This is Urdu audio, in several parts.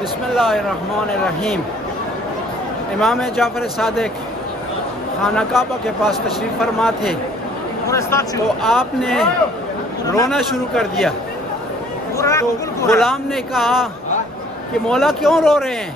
بسم اللہ الرحمن الرحیم۔ امام جعفر صادق خانہ کعبہ کے پاس تشریف فرما تھے تو آپ نے رونا شروع کر دیا۔ تو غلام نے کہا کہ مولا کیوں رو رہے ہیں،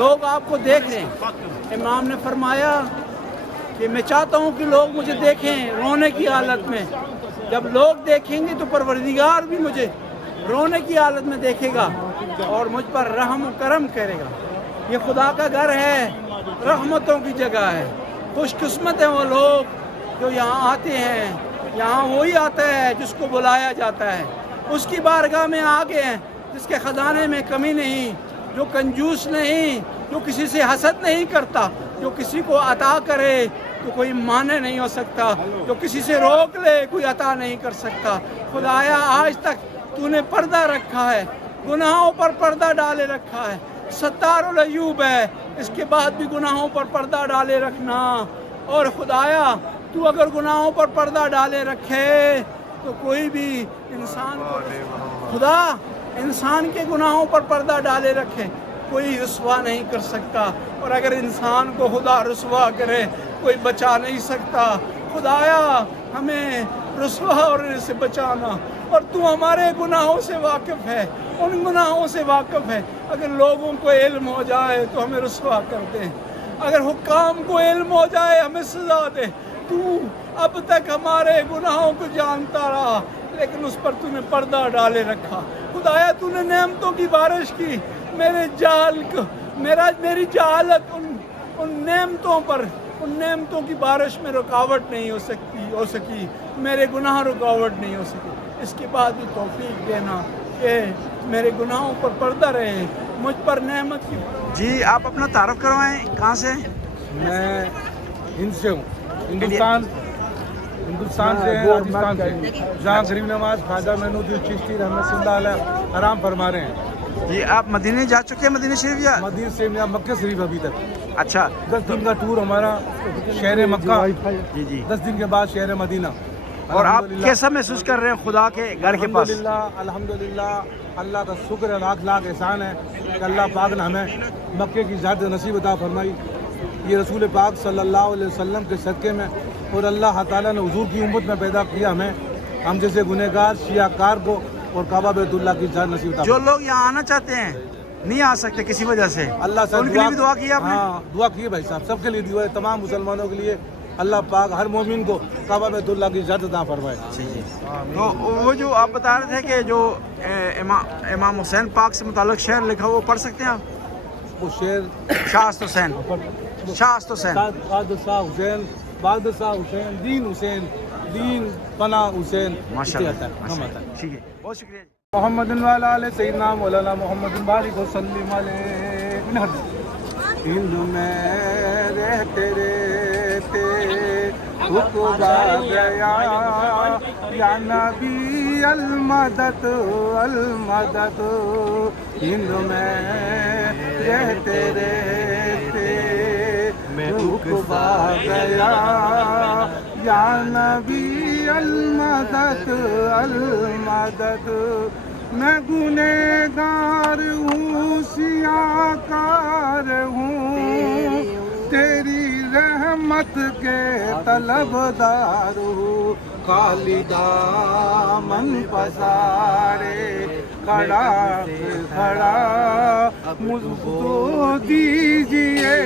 لوگ آپ کو دیکھ رہے ہیں۔ امام نے فرمایا کہ میں چاہتا ہوں کہ لوگ مجھے دیکھیں رونے کی حالت میں، جب لوگ دیکھیں گے تو پروردگار بھی مجھے رونے کی حالت میں دیکھے گا اور مجھ پر رحم و کرم کرے گا۔ یہ خدا کا گھر ہے، رحمتوں کی جگہ ہے۔ خوش قسمت ہیں وہ لوگ جو یہاں آتے ہیں، یہاں وہی آتا ہے جس کو بلایا جاتا ہے، اس کی بارگاہ میں آگے ہیں جس کے خزانے میں کمی نہیں، جو کنجوس نہیں، جو کسی سے حسد نہیں کرتا، جو کسی کو عطا کرے تو کوئی مانع نہیں ہو سکتا، جو کسی سے روک لے کوئی عطا نہیں کر سکتا۔ خدایا آج تک تو نے پردہ رکھا ہے، گناہوں پر پردہ ڈالے رکھا ہے، ستار العیوب ہے، اس کے بعد بھی گناہوں پر پردہ ڈالے رکھنا۔ اور خدایا تو اگر گناہوں پر پردہ ڈالے رکھے تو کوئی بھی انسان کو خدا انسان کے گناہوں پر پردہ ڈالے رکھے کوئی رسوا نہیں کر سکتا، اور اگر انسان کو خدا رسوا کرے کوئی بچا نہیں سکتا۔ خدایا ہمیں رسوا ہونے سے بچانا، اور تو ہمارے گناہوں سے واقف ہے، ان گناہوں سے واقف ہے۔ اگر لوگوں کو علم ہو جائے تو ہمیں رسوا کر دے، اگر حکام کو علم ہو جائے ہمیں سزا دے۔ تو اب تک ہمارے گناہوں کو جانتا رہا لیکن اس پر تو نے پردہ ڈالے رکھا۔ خدایا تو نے نعمتوں کی بارش کی، میری جہالت ان نعمتوں کی بارش میں رکاوٹ نہیں ہو سکی، میرے گناہ رکاوٹ نہیں ہو سکے۔ اس کے بعد بھی توفیق دینا کہ میرے گناہوں پر پردہ رہے، مجھ پر نعمت کی۔ جی آپ اپنا تعارف کروائیں، کہاں سے؟ میں ہند سے ہوں، ہندوستان سے، راجستھان سے، جہاں غریب نواز خواجہ معین الدین چشتی رحمۃ اللہ علیہ آرام فرما رہے ہیں۔ جی آپ مدینے جا چکے ہیں، مدینہ شریف یا مدینہ سے مکہ شریف ابھی تک؟ اچھا 10 دن کا ٹور ہمارا شہر مکہ، جی 10 دن کے بعد شہر مدینہ۔ اور آپ کیسا محسوس کر رہے ہیں خدا کے گھر کے پاس؟ الحمدللہ اللہ کا شکر ہے، لاکھ احسان ہے کہ اللہ پاک نے ہمیں مکے کی زیادہ نصیب عطا فرمائی۔ یہ رسول پاک صلی اللہ علیہ وسلم کے صدقے میں، اور اللہ تعالیٰ نے حضور کی امت میں پیدا کیا ہمیں، ہم جیسے گنہگار سیاہ کار کو، اور کعبہ بیت اللہ کی زیادہ نصیب عطا۔ جو لوگ یہاں آنا چاہتے ہیں نہیں آ سکتے کسی وجہ سے، اللہ سے ان کے لیے بھی دعا کی آپ نے؟ ہاں دعا کی بھائی صاحب، سب کے لیے دعا ہے، تمام مسلمانوں کے لیے اللہ پاک ہر مومن کو کعبہ بیت اللہ کی زیادہ عطا فرمائے۔ تو وہ جو آپ بتا رہے تھے کہ جو امام حسین پاک سے متعلق شعر لکھا وہ پڑھ سکتے ہیں آپ؟ وہ شعر شاست حسین، شاست حسین، بادشاہ حسین، بادشاہ حسین، دین حسین، دین پناہ حسین، ماشاءاللہ۔ ٹھیک ہے، بہت شکریہ۔ محمد وعلی آل سیدنا مولانا محمد بارک وسلم علیہ۔ ہند میں رہتے رہتے رکبا گیا یا نبی المدد المدد، ہند میں رہتے رہتے رکبا گیا یا نبی المدد المدد۔ میں گنہگار ہوں، سیاہ کار ہوں، تیری رحمت کے طلبدار ہوں۔ کالی دامن پسارے کھڑا مجھ کو دیجیے،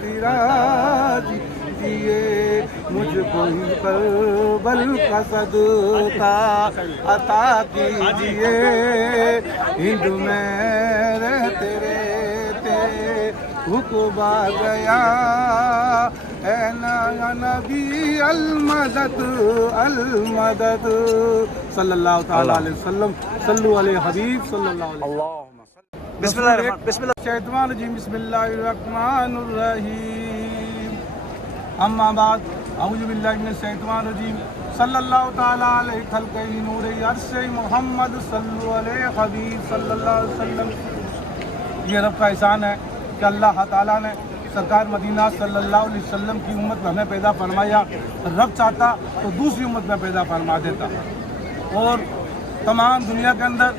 تیرا دیجیے مجھ کو کربل کا صدقہ عطا کیجیے۔ ہند میں رہتے رہتے رکبا گیا اے نبی المدد المدد، صلی اللہ تعالیٰ علیہ وسلم، صلو علیہ حبیب صلی اللہ علیہ وسلم۔ بسم اللہ الرحمن بسم اللہ شیطان الرجیم، بسم اللہ الرحمن الرحیم۔ اما بعد، اعوذ باللہ من الشیطان الرجیم، صلی اللہ تعالیٰ علیہ خلقہ نور عرش محمد، صلو علیہ حبیب صلی اللہ علیہ وسلم۔ یہ رب کا احسان ہے کہ اللہ تعالیٰ نے سرکار مدینہ صلی اللہ علیہ وسلم کی امت میں ہمیں پیدا فرمایا۔ رب چاہتا تو دوسری امت میں پیدا فرما دیتا، اور تمام دنیا کے اندر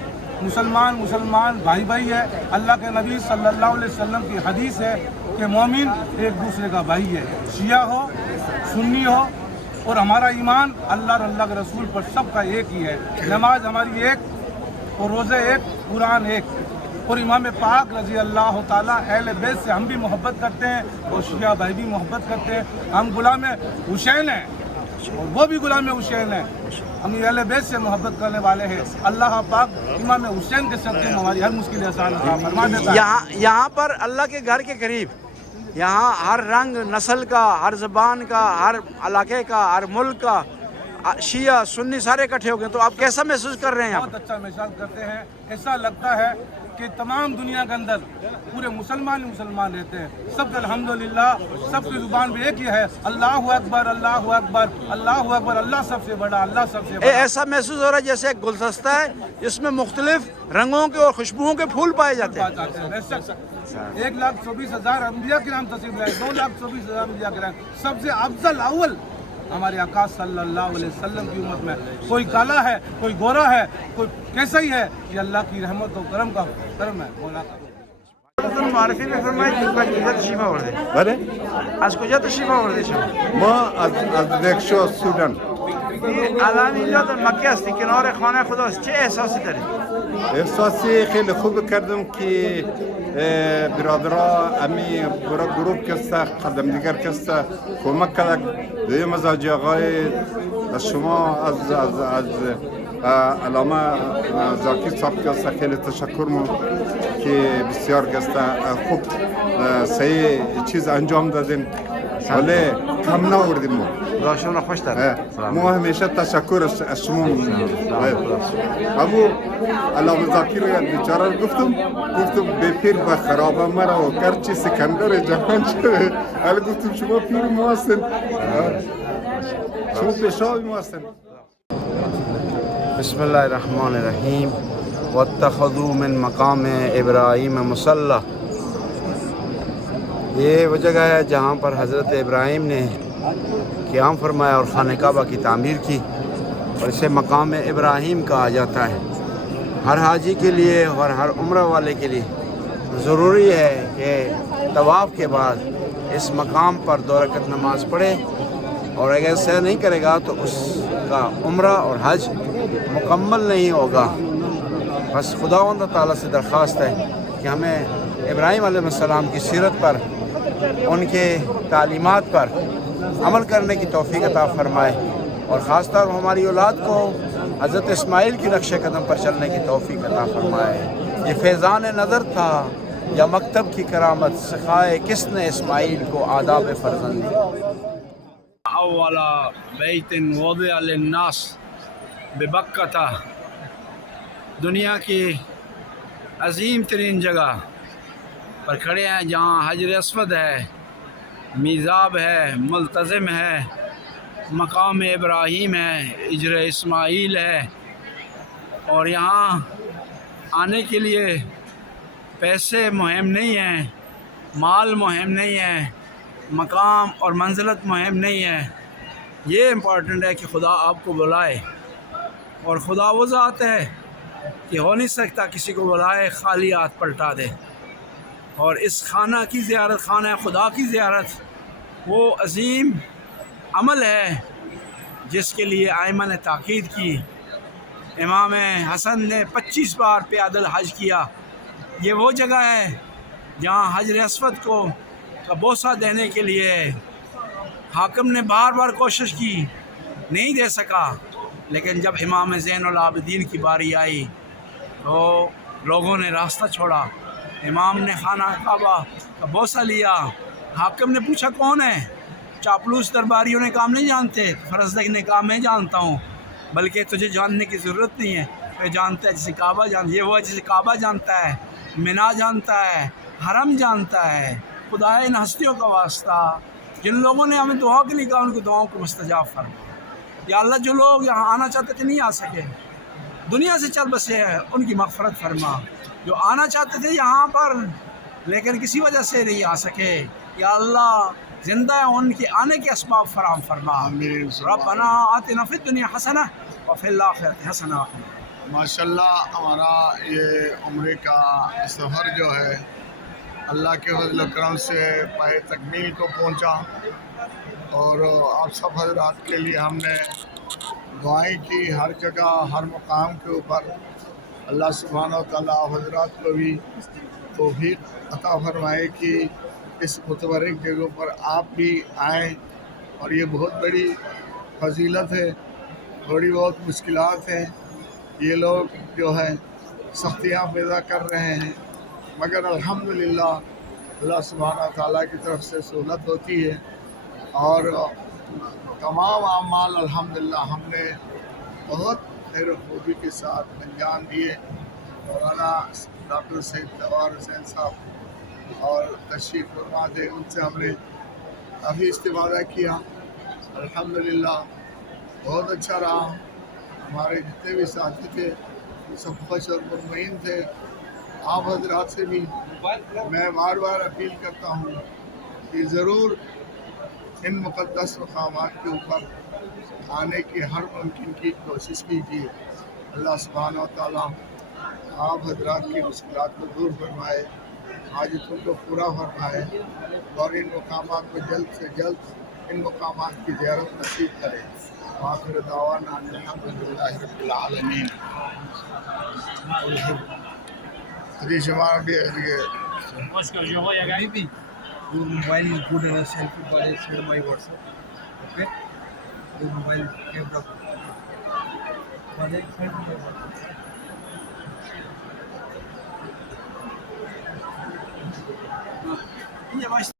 مسلمان بھائی بھائی ہے. اللہ کے نبی صلی اللہ علیہ وسلم کی حدیث ہے کہ مومن ایک دوسرے کا بھائی ہے، شیعہ ہو سنی ہو، اور ہمارا ایمان اللہ اور اللہ کے رسول پر سب کا ایک ہی ہے. نماز ہماری ایک اور روزے ایک، قرآن ایک. اور امام پاک رضی اللہ تعالیٰ اہل بیت سے ہم بھی محبت کرتے ہیں اور شیعہ بھائی بھی محبت کرتے ہیں. ہم غلام حسین ہیں اور وہ بھی غلام حسین ہیں. ہم اہل بیت سے محبت کرنے والے ہیں. اللہ پاک امام حسین کے صدقے میں ہماری ہر مشکل آسان فرما دیتا ہے. یہاں پر اللہ کے گھر کے قریب یہاں ہر رنگ نسل کا، ہر زبان کا، ہر علاقے کا، ہر ملک کا، شیعہ سنی سارے اکٹھے ہو گئے. تو آپ کیسا محسوس کر رہے ہیں؟ بہت اچھا محسوس کرتے ہیں. ایسا لگتا ہے کہ تمام دنیا کے اندر پورے مسلمان رہتے ہیں. سب کے الحمدللہ سب کی زبان بھی ایک ہی ہے، اللہ اکبر اللہ اکبر اللہ اکبر، اللہ سب سے بڑا، اللہ سب سے بڑا. ایسا محسوس ہو رہا ہے جیسے ایک گلدستہ ہے جس میں مختلف رنگوں کے اور خوشبوؤں کے پھول پائے جاتے ہیں. بے شک 1,24,000 انبیاء کرام تشریف لائے، 2,24,000 انبیاء کرام. سب سے افضل اول ہمارے آقا صلی اللہ علیہ وسلم کی امت میں کوئی کالا ہے، کوئی گورا ہے، کوئی کیسا ہی ہے. یہ اللہ کی رحمت و کرم ہے. مولا معرفی بفرمایید که کجا تشریف آورده؟ بله از کجا تشریف آورده شما؟ ما از دکشا سودان. الان اینجا در مکه هستی، کنار خانه خداست. چه احساسی داری؟ احساسی خیلی خوب کردم که برادرها امی گروپ کسته قدم دیگر کسته کمک کردک. دویم از حاجی آقای از شما از علامه زاکر صاحب کسته خیلی تشکر مون که بسیار کسته خوب صحیح چیز انجام دادین ولی کم ناوردیم ما. داشتون خوش دارم. ما همیشه تشکر از شما ابو علامه زاکر بیچاره رو گفتم به پیر و خرابه مرا و کرچی سکندر جهان شده. حالا گفتم شما پیر ما هستن، شما پیشاوی ما هستن. بسم الله الرحمن الرحیم. واتخذوا من مقام ابراہیم مصلی. یہ وہ جگہ ہے جہاں پر حضرت ابراہیم نے قیام فرمایا اور خانہ کعبہ کی تعمیر کی، اور اسے مقام ابراہیم کہا جاتا ہے. ہر حاجی کے لیے اور ہر عمرہ والے کے لیے ضروری ہے کہ طواف کے بعد اس مقام پر 2 رکعت نماز پڑھے، اور اگر ایسا نہیں کرے گا تو اس کا عمرہ اور حج مکمل نہیں ہوگا. بس خداوند تعالیٰ سے درخواست ہے کہ ہمیں ابراہیم علیہ السلام کی سیرت پر، ان کے تعلیمات پر عمل کرنے کی توفیق عطا فرمائے، اور خاص طور پر ہماری اولاد کو حضرت اسماعیل کی نقش قدم پر چلنے کی توفیق عطا فرمائے. یہ فیضان نظر تھا یا مکتب کی کرامت، سکھائے کس نے اسماعیل کو آداب فرزندی. اول بیت وضع للناس ببکہ، دنیا کی عظیم ترین جگہ پر کھڑے ہیں جہاں حجر اسود ہے، میزاب ہے، ملتزم ہے، مقام ابراہیم ہے، حجر اسماعیل ہے. اور یہاں آنے کے لیے پیسے مہم نہیں ہیں، مال مہم نہیں ہے، مقام اور منزلت مہم نہیں ہے. یہ امپورٹنٹ ہے کہ خدا آپ کو بلائے، اور خدا وہ ذات ہے کہ ہو نہیں سکتا کسی کو بلائے خالی ہاتھ پلٹا دے. اور اس خانہ کی زیارت، خانہ خدا کی زیارت، وہ عظیم عمل ہے جس کے لیے ائمہ نے تاکید کی. امام حسن نے 25 بار پیادل حج کیا. یہ وہ جگہ ہے جہاں حجر اسود کو بوسہ دینے کے لیے حاکم نے بار بار کوشش کی، نہیں دے سکا. لیکن جب امام زین العابدین کی باری آئی تو لوگوں نے راستہ چھوڑا. امام نے خانہ کعبہ کا بوسہ لیا. حاکم نے پوچھا کون ہے؟ چاپلوس درباریوں نے کام نہیں جانتے. فرزدق نے کہا میں جانتا ہوں، بلکہ تجھے جاننے کی ضرورت نہیں ہے، تو جانتا ہے جسے کعبہ جانتا. یہ وہ ہے جسے کعبہ جانتا ہے، منا جانتا ہے، حرم جانتا ہے. خدا ان ہستیوں کا واسطہ جن لوگوں نے ہمیں دعا کے لیے کہا، ان کو دعاؤں کو مستجاب فرما. یا اللہ جو لوگ یہاں آنا چاہتے تھے نہیں آ سکے، دنیا سے چل بسے ہیں، ان کی مغفرت فرما. جو آنا چاہتے تھے یہاں پر لیکن کسی وجہ سے نہیں آ سکے، یا اللہ زندہ ہے ان کے آنے کے اسباب فراہم فرما. ربنا آتنا فی الدنیا حسنہ وفی الآخرۃ حسنہ. ماشاءاللہ ہمارا یہ عمرے کا سفر جو ہے اللہ کے فضل و کرم سے پائے تکمیل کو پہنچا، اور آپ سب حضرات کے لیے ہم نے دعائیں کی ہر جگہ ہر مقام کے اوپر۔ اللہ سبحانہ و تعالیٰ آپ حضرات کو بھی توفیق عطا فرمائے کہ اس متبرک جگہوں پر آپ بھی آئیں، اور یہ بہت بڑی فضیلت ہے، تھوڑی بہت مشکلات ہیں، یہ لوگ جو ہے سختیاں پیدا کر رہے ہیں، مگر الحمدللہ اللہ سبحانہ تعالیٰ کی طرف سے سہولت ہوتی ہے، اور تمام اعمال الحمدللہ ہم نے بہت خیر و خوبی کے ساتھ انجام دیے۔ مولانا ڈاکٹر سید توار حسین صاحب اور تشریف فرما تھے، ان سے ہم نے کافی استفادہ کیا، الحمدللہ بہت اچھا رہا۔ ہمارے جتنے بھی ساتھی تھے سب خوش اور مطمئن تھے۔ آپ حضرات سے بھی میں بار بار اپیل کرتا ہوں کہ ضرور ان مقدس مقامات کے اوپر آنے کی ہر ممکن کی کوشش کیجیے۔ اللہ سبحانہ و تعالیٰ آپ حضرات کی مشکلات کو دور فرمائے، حاجتوں کو پورا فرمائے، اور ان مقامات کو جلد سے جلد ان مقامات کی زیارت نصیب کرے۔ آخر دعوانا ان الحمدللہ رب العالمین۔ حدیث شمار بھی ہے۔ Maybe your mobile is good enough selfie, but I send my WhatsApp. Okay? Your mobile camera. But I send my WhatsApp. İyi başla.